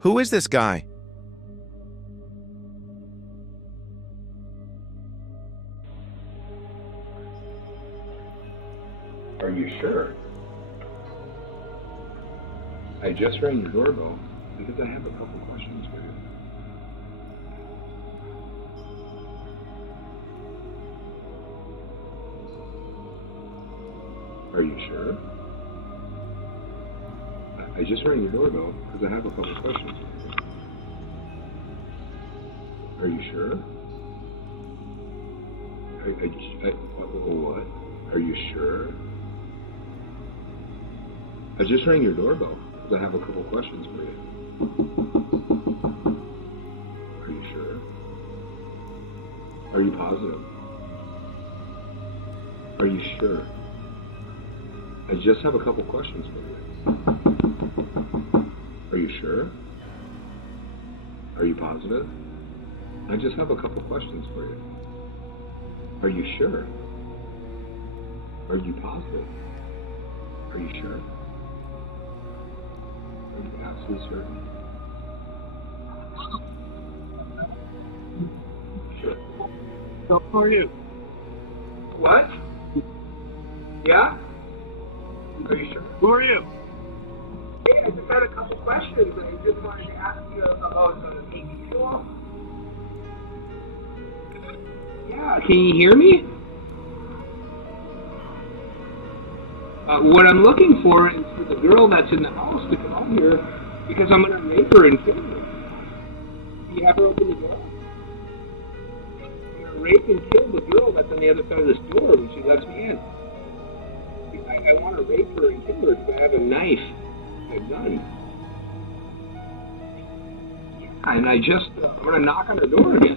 Who is this guy? Are you sure? I just rang your doorbell because I have a couple questions for you. Are you sure? I just rang your doorbell because I have a couple questions for you. Are you sure? What? Are you sure? I just rang your doorbell because I have a couple questions for you. Are you sure? Are you positive? Are you sure? I just have a couple questions for you. Are you sure? Are you positive? I just have a couple questions for you. Are you sure? Are you positive? Are you sure? Are you absolutely certain? Sure. So, who are you? What? Yeah? Are you sure? Who are you? Hey, I just had a couple questions. I just wanted to ask you about the baby fuel. Yeah, can you hear me? What I'm looking for is for the girl that's in the house to come out here because I'm going to rape her and kill her. Can you have her open the door? I'm going to rape and kill the girl that's on the other side of this door when she lets me in. I want to rape her and kill her because I have a knife and a gun. Yeah, and I'm going to knock on her door again.